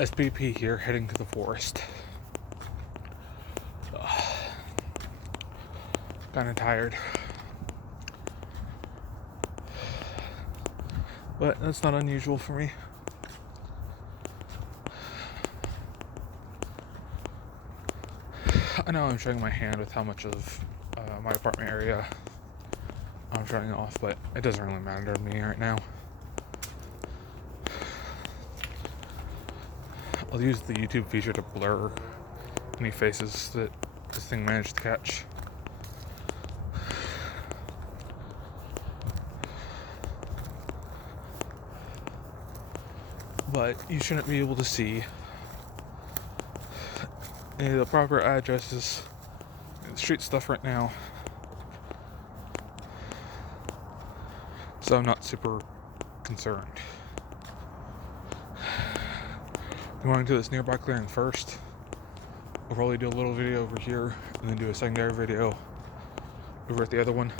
SPP here, heading to the forest. Kinda tired. But that's not unusual for me. I know I'm showing my hand with how much of my apartment area I'm showing off, but it doesn't really matter to me right now. I'll use the YouTube feature to blur any faces that this thing managed to catch. But you shouldn't be able to see any of the proper addresses and street stuff right now. So I'm not super concerned. I'm going to this nearby clearing first. I'll probably do a little video over here and then do a secondary video over at the other one.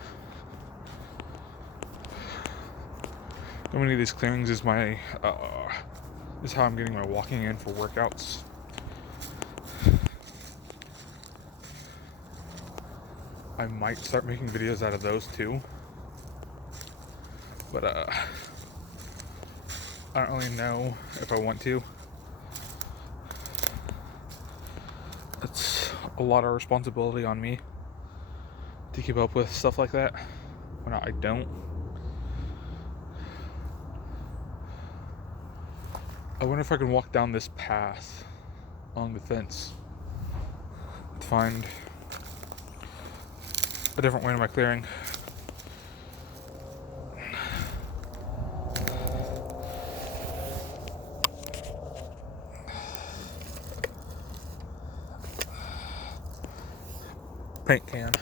So many of these clearings is is how I'm getting my walking in for workouts. I might start making videos out of those too, but I don't really know if I want to. It's a lot of responsibility on me to keep up with stuff like that when I don't. I wonder if I can walk down this path along the fence to find a different way to my clearing. Paint can.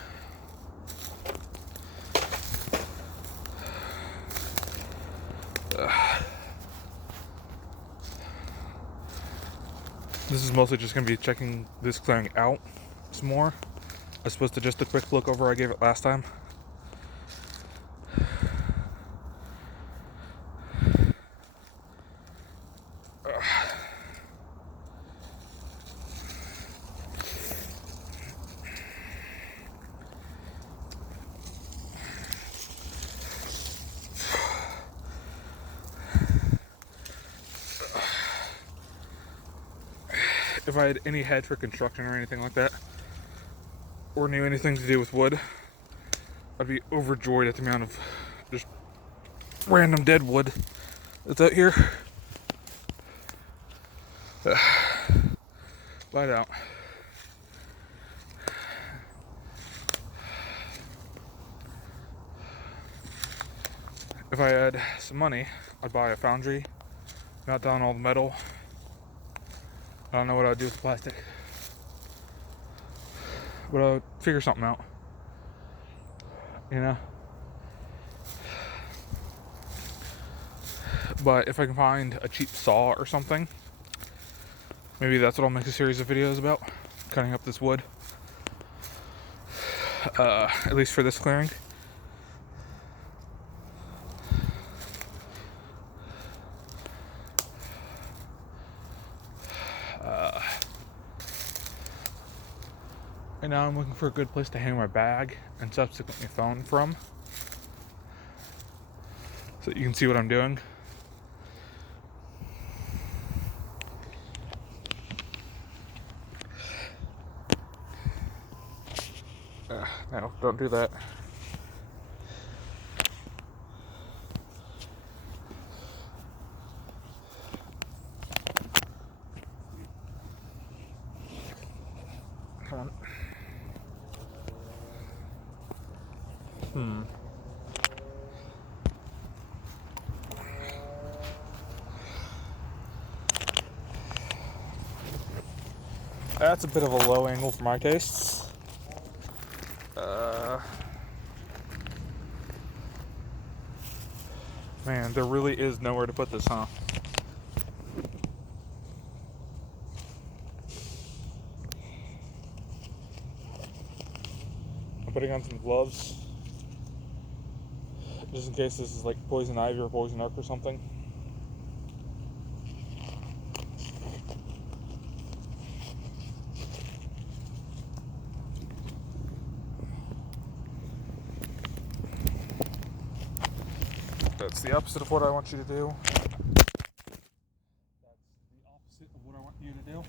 This is mostly just going to be checking this clearing out some more, as opposed to just a quick look over I gave it last time. If I had any head for construction or anything like that, or knew anything to do with wood, I'd be overjoyed at the amount of just random dead wood that's out here. But I don't. If I had some money, I'd buy a foundry, melt down all the metal. I don't know what I'd do with the plastic, but I'll figure something out, you know? But if I can find a cheap saw or something, maybe that's what I'll make a series of videos about, cutting up this wood, at least for this clearing. And now I'm looking for a good place to hang my bag and subsequently phone from, so that you can see what I'm doing. No, don't do that. Come on. That's a bit of a low angle for my tastes. Man, there really is nowhere to put this, huh? I'm putting on some gloves, just in case this is like poison ivy or poison oak or something. That's the opposite of what I want you to do. That's the opposite of what I want you to do.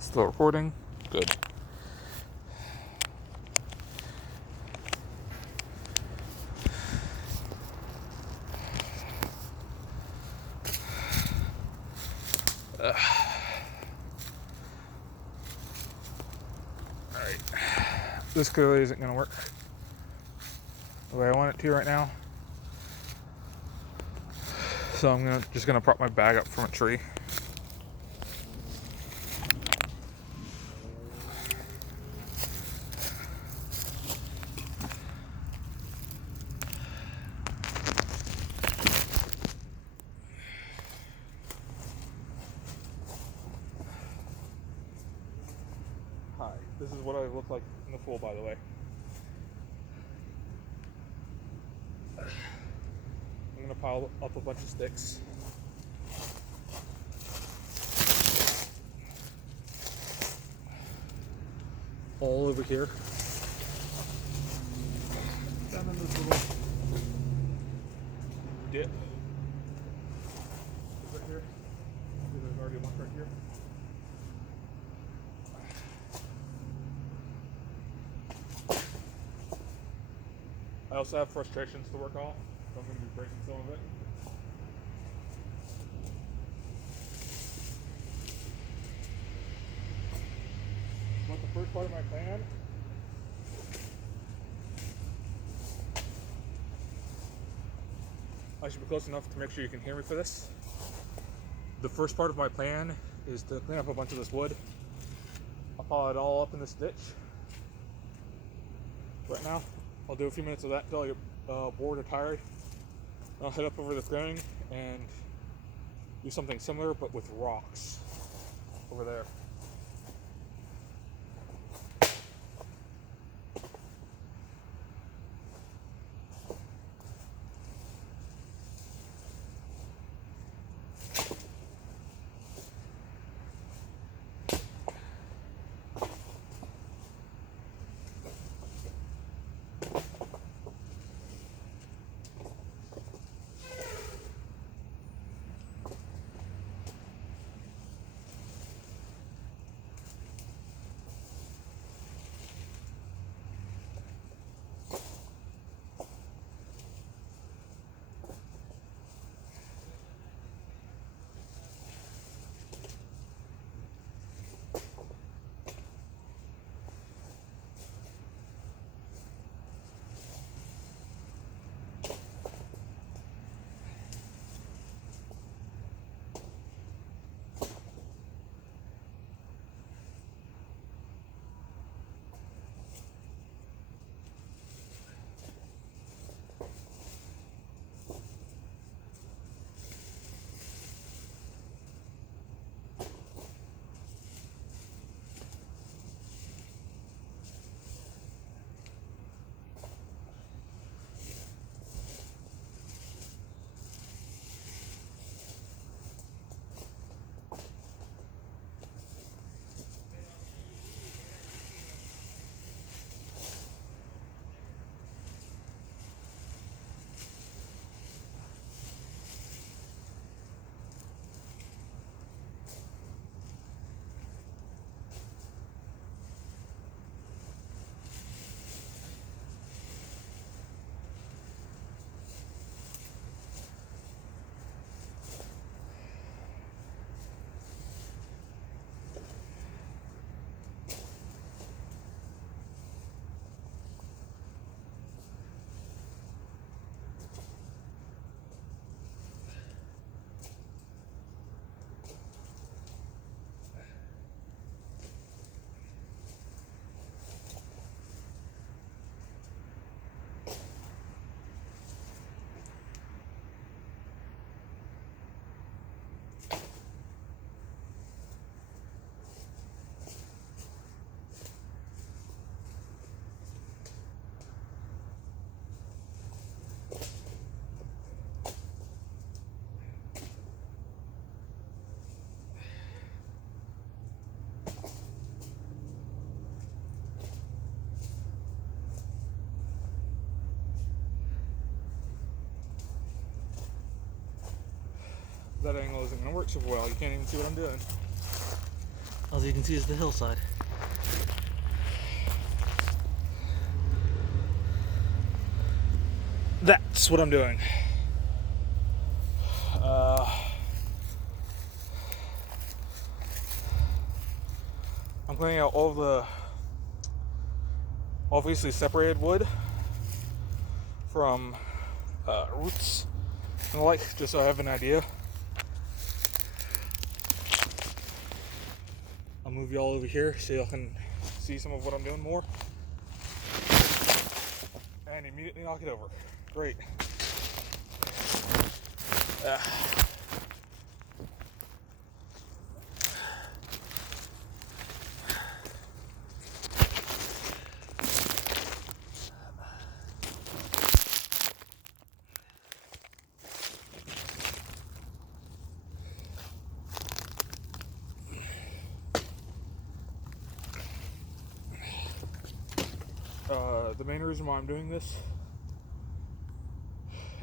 Still recording? Good. Alright. This clearly isn't going to work the way I want it to right now. So I'm just gonna prop my bag up from a tree. Hi, this is what I look like in the pool, by the way. I'm gonna pile up a bunch of sticks. All over here. Down in this little dip. Right here. There's already a bunch right here. I also have frustrations to work off, so I'm going to be breaking some of it. But the first part of my plan I should be close enough to make sure you can hear me for this. The first part of my plan is to clean up a bunch of this wood. I'll pile it all up in this ditch. Right now, I'll do a few minutes of that until I get bored or tired. I'll head up over the clearing and do something similar, but with rocks over there. that angle isn't going to work so well. You can't even see what I'm doing. All you can see is the hillside. That's what I'm doing. I'm cleaning out all the obviously separated wood from roots and the like, just so I have an idea. I'll move y'all over here so y'all can see some of what I'm doing more. And immediately knock it over. Great. The main reason why I'm doing this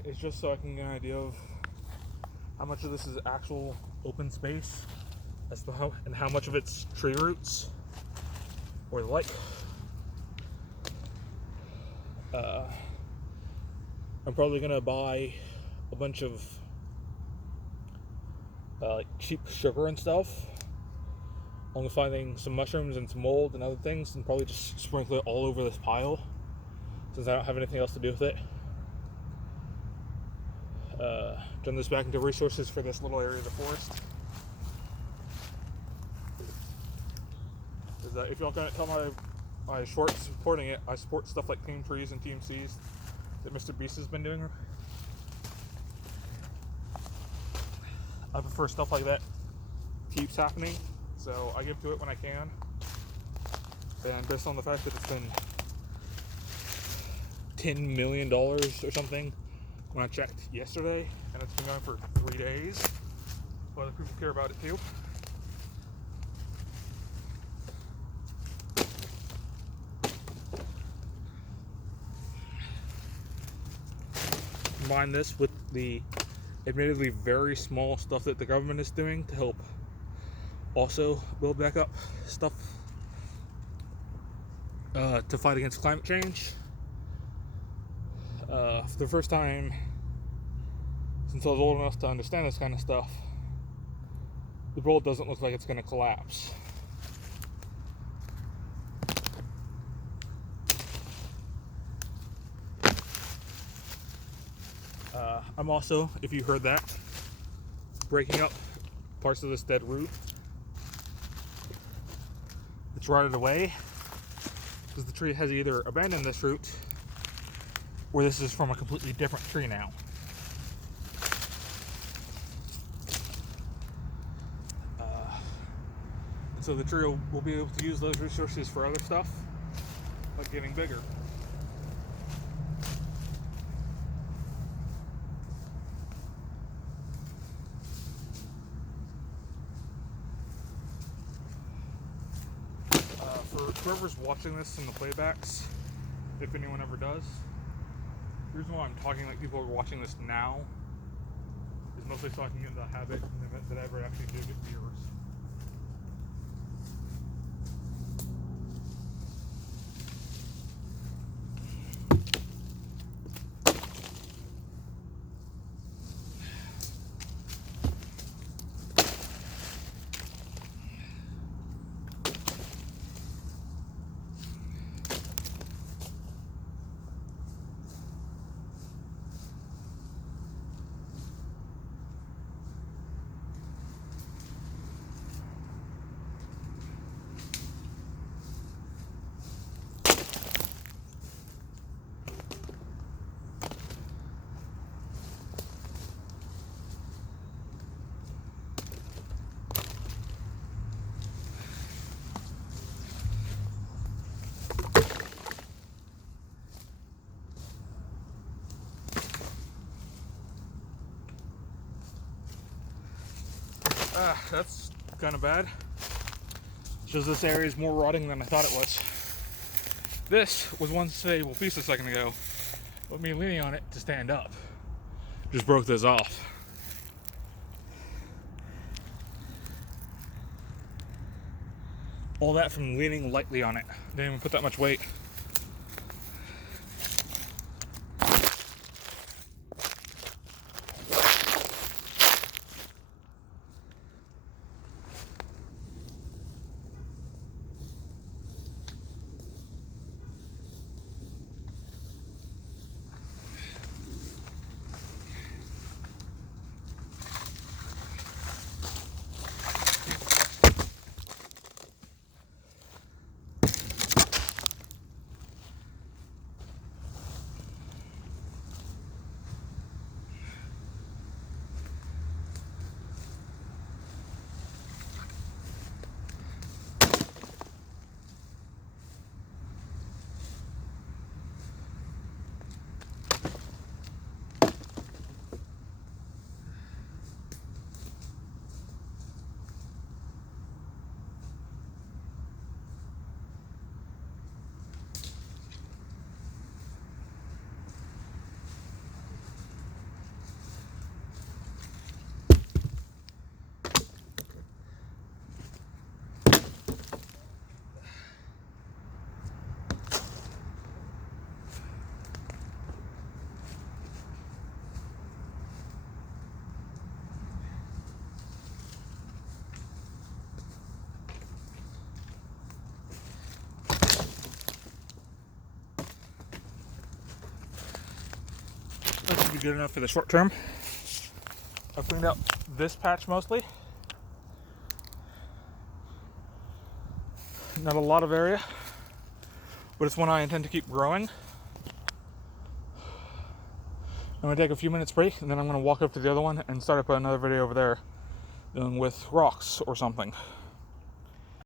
is just so I can get an idea of how much of this is actual open space as to how much of it's tree roots or the like. I'm probably gonna buy a bunch of like cheap sugar and stuff, along with finding some mushrooms and some mold and other things, and probably just sprinkle it all over this pile since I don't have anything else to do with it. Turn this back into resources for this little area of the forest. If y'all can't tell my shorts supporting it, I support stuff like Team Trees and TMCs that Mr. Beast has been doing. I prefer stuff like that keeps happening, so I give to it when I can. And based on the fact that it's been $10 million or something when I checked yesterday, and it's been going for 3 days, other people care about it too. Combine this with the admittedly very small stuff that the government is doing to help also build back up stuff to fight against climate change. For the first time since I was old enough to understand this kind of stuff, the world doesn't look like it's going to collapse. I'm also, if you heard that, breaking up parts of this dead root. It's rotted away because the tree has either abandoned this root or this is from a completely different tree now. And so the tree will be able to use those resources for other stuff, like getting bigger. For whoever's watching this in the playbacks, if anyone ever does, the reason why I'm talking like people are watching this now is mostly so I can get into the habit in the event that I ever actually do get viewers. That's kind of bad. Shows this area is more rotting than I thought it was. This was one stable piece a second ago, but me leaning on it to stand up just broke this off. All that from leaning lightly on it. Didn't even put that much weight. That should be good enough for the short term. I've cleaned out this patch mostly. Not a lot of area, but it's one I intend to keep growing. I'm gonna take a few minutes break and then I'm gonna walk up to the other one and start up another video over there dealing with rocks or something.